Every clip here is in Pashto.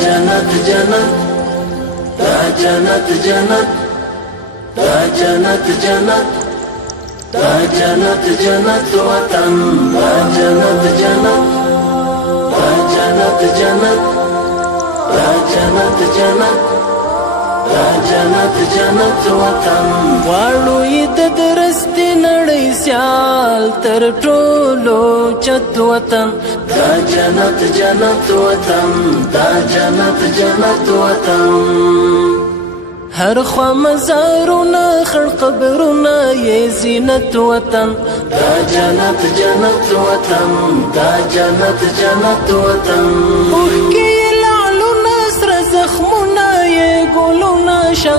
جنت جنت دا جنت جنت دا جنت جنت دا جنت جنت وطن دا جنت جنت دا جنت جنت دا جنت جنت دا جنت جنت وطن غواړو یې د درستې نړۍ سیال تر ټولو چت وطن دا جنت جنت وطن دا جنت جنت وطن هر خوا مزارونه خړ قبرونه یې زینت وطن دا جنت جنت وطن دا جنت جنت وطن اوښکې یې لعلونه سره زخمونه یې ګلونه شه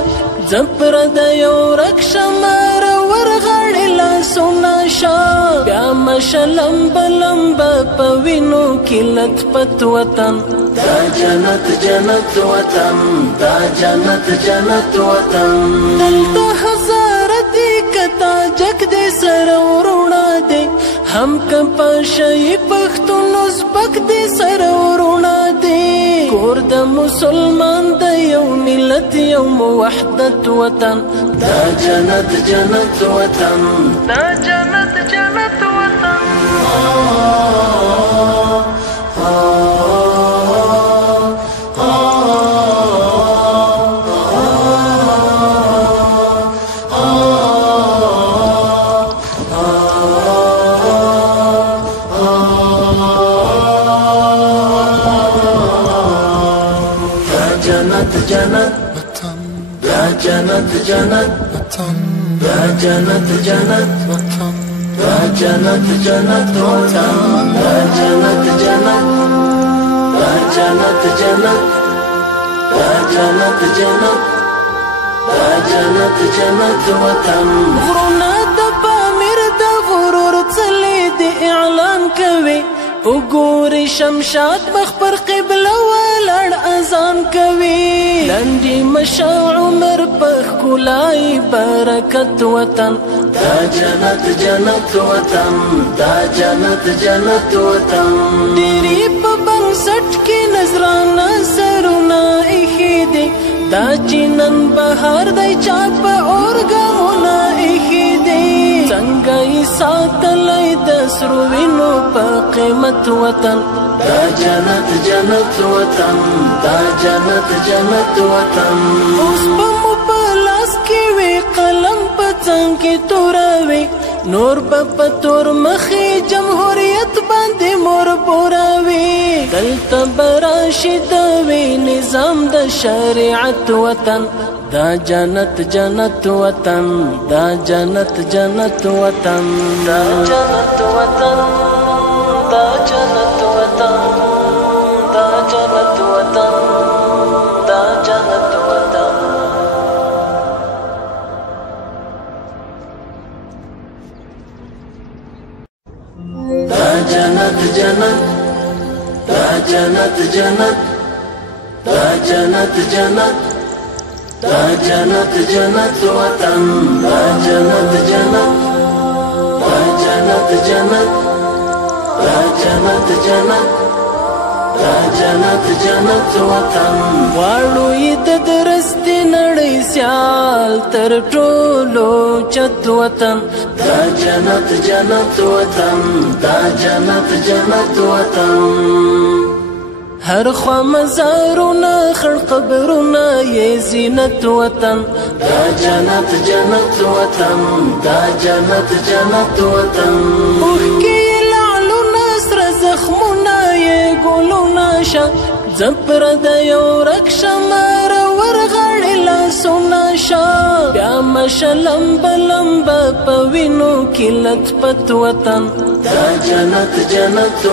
زپر د یو ورک شمار ورغړې لاسونه شه بیا مشه لمبه لمبه په وینو کې لطفت وطن دا جنت جنت وطن دا جنت جنت وطن دلته هزاره دی کتا جګ دی سره ورونه دی هم که پاشی پښتون ازبک دی سره ورونه دی کور د مسلمان د یو ملت یو موحدت وطن دا جنت جنت وطن دا جنت جنت وطن جنت جنت دا جنت جنت دا جنت جنت دا جنت جنت وطن دا جنت جنت دا جنت جنت دا جنت جنت دا جنت جنت وطن غرونه د پامیر د غرور څلې د اعلان کوي وګوري شمشاد مخ پر قبله ولاړ اذان کوي لنډي مشا عمر په ښکلای برکت وطن دا جنت جنت وطن دا جنت جنت وطن ډېرې په بنسټ کې نظرانه سرونه ایښي دي دا چې نن بهار دی چا په اورګامونه ایښي دي څنګه یې ساتلی د سرو وینو په قیمت وطن دا جنت جنت وطن دا جنت جنت وطن اوس به مو په لاس کې وي قلم په څنګ کې توروي نور به په تور مخې جمهوریت باندې مور پوروي دلته به راشي د وي نظام د شریعت وطن دا جنت جنت وطن دا جنت جنت وطن دا جنت وطن دا جنت وطن دا جنت وطن دا جنت وطن دا جنت جنت دا جنت جنت دا جنت جنت دا جنت جنت وطن دا جنت جنت دا جنت جنت دا جنت جنت دا جنت جنت وطن غواړو یې د درستې نړۍ سیال تر ټولو چت وطن دا جنت جنت وطن دا جنت جنت وطن هر خوا مزارونه خړ قبرونه یې زینت وطن دا جنت جنت وطن دا جنت جنت وطن اوښکې یې لعلونه سره زخمونه یې ګلونه شه زپر د یو ورک شمار ورغړې لاسونه شه بیا مشه لمبه لمبه په وینو کې لطفت وطن دا جنت جنت